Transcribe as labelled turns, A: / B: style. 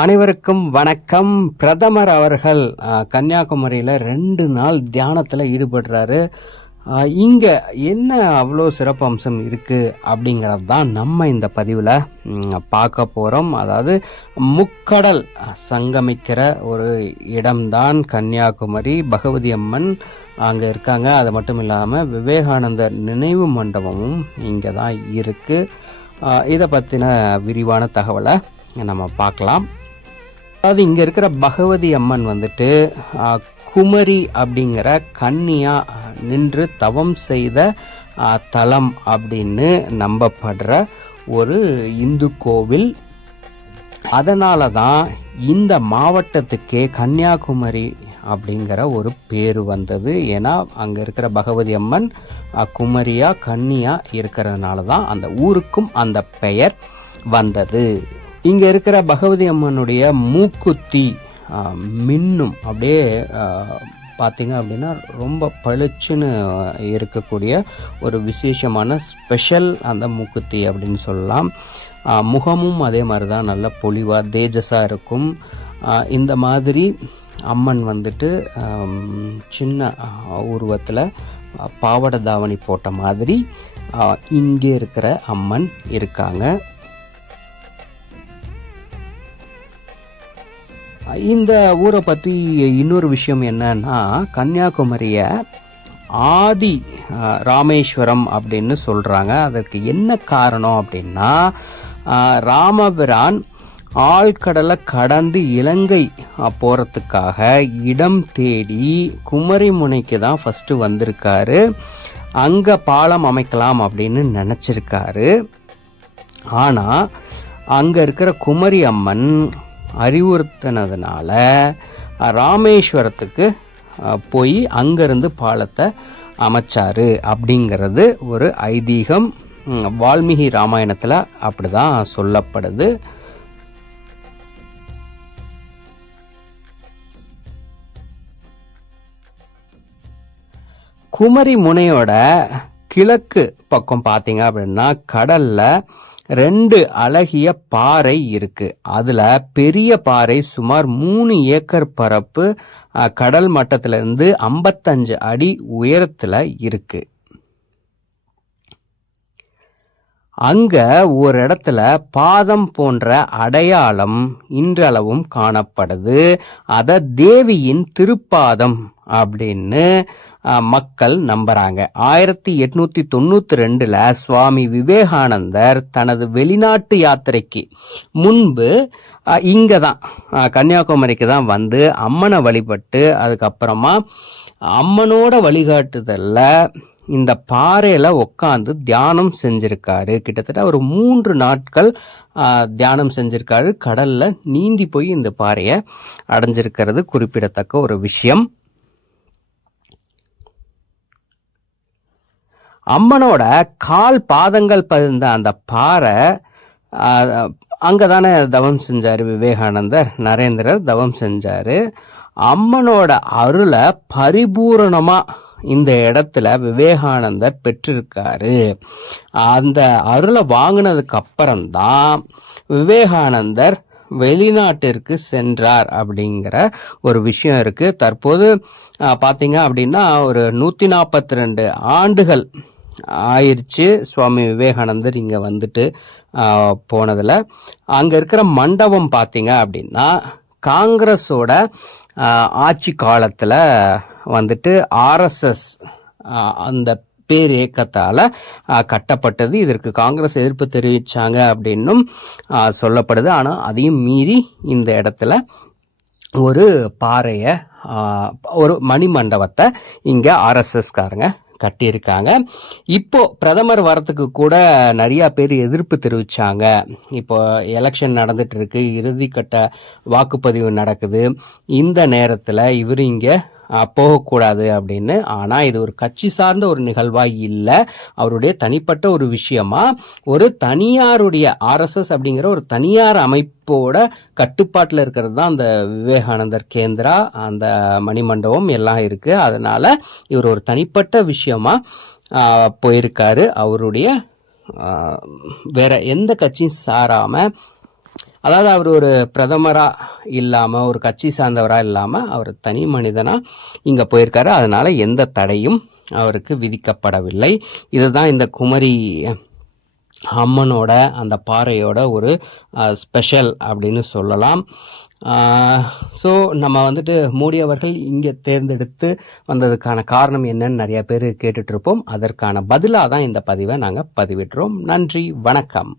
A: அனைவருக்கும் வணக்கம். பிரதமர் அவர்கள் கன்னியாகுமரியில் ரெண்டு நாள் தியானத்தில் ஈடுபடுறாரு. இங்கே என்ன அவ்வளோ சிறப்பம்சம் இருக்குது அப்படிங்கிறது தான் நம்ம இந்த பதிவில் பார்க்க போகிறோம் அதாவது முக்கடல் சங்கமிக்கிற ஒரு இடம்தான் கன்னியாகுமரி. பகவதி அம்மன் அங்கே இருக்காங்க. அது மட்டும் இல்லாமல் விவேகானந்தர் நினைவு மண்டபமும் இங்கே தான் இருக்குது இதை பற்றின விரிவான தகவலை நம்ம பார்க்கலாம். அதாவது இங்கே இருக்கிற பகவதி அம்மன் வந்துட்டு குமரி அப்படிங்கிற கன்னியா நின்று தவம் செய்த தலம் அப்படின்னு நம்பப்படுற ஒரு இந்து கோவில். அதனால தான் இந்த மாவட்டத்துக்கே கன்னியாகுமரி அப்படிங்கிற ஒரு பேர் வந்தது. ஏன்னா அங்கே இருக்கிற பகவதி அம்மன் குமரியா கன்னியா இருக்கிறதுனால தான் அந்த ஊருக்கும் அந்த பெயர் வந்தது. இங்கே இருக்கிற பகவதி அம்மனுடைய மூக்குத்தி மின்னும் அப்படியே பார்த்தீங்க அப்படின்னா ரொம்ப பளிச்சுன்னு இருக்கக்கூடிய ஒரு விசேஷமான ஸ்பெஷல் அந்த மூக்குத்தி அப்படின்னு சொல்லலாம். முகமும் அதே மாதிரி தான் நல்ல பொலிவாக தேஜஸாக இருக்கும். இந்த மாதிரி அம்மன் வந்துட்டு சின்ன உருவத்தில் பாவாடை தாவணி போட்ட மாதிரி இங்கே இருக்கிற அம்மன் இருக்காங்க. இந்த ஊரை பற்றி இன்னொரு விஷயம் என்னன்னா கன்னியாகுமரியை ஆதி ராமேஸ்வரம் அப்படின்னு சொல்கிறாங்க அதற்கு என்ன காரணம் அப்படின்னா ராமபிரான் ஆழ்கடலை கடந்து இலங்கை போகிறதுக்காக இடம் தேடி குமரிமுனைக்கு தான் ஃபஸ்ட்டு வந்திருக்காரு. அங்கே பாலம் அமைக்கலாம் அப்படின்னு நினச்சிருக்காரு. ஆனால் அங்கே இருக்கிற குமரி அம்மன் அறிவுறுத்தினதுனால ராமேஸ்வரத்துக்கு போய் அங்கேருந்து பாலத்தை அமைச்சாரு அப்படிங்கிறது ஒரு ஐதீகம். வால்மீகி ராமாயணத்தில் அப்படி தான் சொல்லப்படுது. குமரி முனையோட கிழக்கு பக்கம் பார்த்தீங்க அப்படின்னா கடல்ல ரெண்டு அழகிய பாறை இருக்கு. அதுல பெரிய பாறை சுமார் மூணு ஏக்கர் பரப்பு கடல் மட்டத்துல இருந்து ஐம்பத்தஞ்சு அடி உயரத்துல இருக்கு. அங்க ஒரு இடத்துல பாதம் போன்ற அடையாளம் இன்றளவும் காணப்படுது. அத தேவியின் திருப்பாதம் அப்படின்னு மக்கள் நம்புறாங்க. ஆயிரத்தி எட்நூத்தி தொண்ணூத்தி ரெண்டுல சுவாமி விவேகானந்தர் தனது வெளிநாட்டு யாத்திரைக்கு முன்பு இங்கே இங்க தான் கன்னியாகுமரிக்கு தான் வந்து அம்மனை வழிபட்டு அதுக்கப்புறமா அம்மனோட வழிகாட்டுதல்ல இந்த பாறையில உட்காந்து தியானம் செஞ்சிருக்காரு. கிட்டத்தட்ட ஒரு மூன்று நாட்கள் தியானம் செஞ்சிருக்காரு. கடல்ல நீந்தி போய் இந்த பாறையை அடைஞ்சிருக்கிறது குறிப்பிடத்தக்க ஒரு விஷயம். அம்மனோட கால் பாதங்கள் பதிந்த அந்த பாறை அங்கே தானே தவம் செஞ்சார் விவேகானந்தர் நரேந்திரர் தவம் செஞ்சார். அம்மனோட அருளை பரிபூரணமாக இந்த இடத்துல விவேகானந்தர் பெற்றிருக்காரு. அந்த அருளை வாங்கினதுக்கு அப்புறம்தான் விவேகானந்தர் வெளிநாட்டிற்கு சென்றார் அப்படிங்கிற ஒரு விஷயம் இருக்குது தற்போது பார்த்தீங்க அப்படின்னா ஒரு நூற்றி நாற்பத்தி ரெண்டு ஆண்டுகள் ஆயிடுச்சு சுவாமி விவேகானந்தர் இங்கே வந்துட்டு போனதில். அங்கே இருக்கிற மண்டபம் பார்த்தீங்க அப்படின்னா காங்கிரஸோட ஆட்சி காலத்தில் வந்துட்டு ஆர்எஸ்எஸ் அந்த பேரியக்கத்தால் கட்டப்பட்டது. இதற்கு காங்கிரஸ் எதிர்ப்பு தெரிவித்தாங்க அப்படின்னும் சொல்லப்படுது. ஆனால் அதையும் மீறி இந்த இடத்துல ஒரு பாறையை ஒரு ஒரு மணிமண்டபத்தை இங்கே ஆர்எஸ்எஸ்காரங்க கட்டியிருக்காங்க. இப்போ பிரதமர் வரத்துக்கு கூட நிறையா பேர் எதிர்ப்பு தெரிவித்தாங்க இப்போ எலெக்ஷன் நடந்துட்டு இருக்கு. இறுதிக்கட்ட வாக்குப்பதிவு நடக்குது. இந்த நேரத்தில் இவர் இங்கே போகக்கூடாது அப்படின்னு. ஆனால் இது ஒரு கட்சி சார்ந்த ஒரு நிகழ்வாக இல்லை. அவருடைய தனிப்பட்ட ஒரு விஷயமா ஒரு தனியாருடைய ஆர்எஸ்எஸ் அப்படிங்கிற ஒரு தனியார் அமைப்போட கட்டுப்பாட்டில் இருக்கிறது தான் அந்த விவேகானந்தர் கேந்திரா அந்த மணிமண்டபம் எல்லாம் இருக்கு. அதனால இவர் ஒரு தனிப்பட்ட விஷயமா போயிருக்காரு. அவருடைய வேற எந்த கட்சியும் சாராமல் அதாவது அவர் ஒரு பிரதமராக இல்லாமல் ஒரு கட்சி சார்ந்தவராக இல்லாமல் அவர் தனி மனிதனாக இங்கே போயிருக்காரு. அதனால் எந்த தடையும் அவருக்கு விதிக்கப்படவில்லை. இதுதான் இந்த குமரி அம்மனோட அந்த பாறையோட ஒரு ஸ்பெஷல் அப்படின்னு சொல்லலாம். ஸோ நம்ம வந்துட்டு மோடி அவர்கள் இங்கே தேர்ந்தெடுத்து வந்ததுக்கான காரணம் என்னன்னு நிறைய பேர் கேட்டுட்ருப்போம் அதற்கான பதிலாக தான் இந்த பதிவை நாங்கள் பதிவிடுறோம். நன்றி வணக்கம்.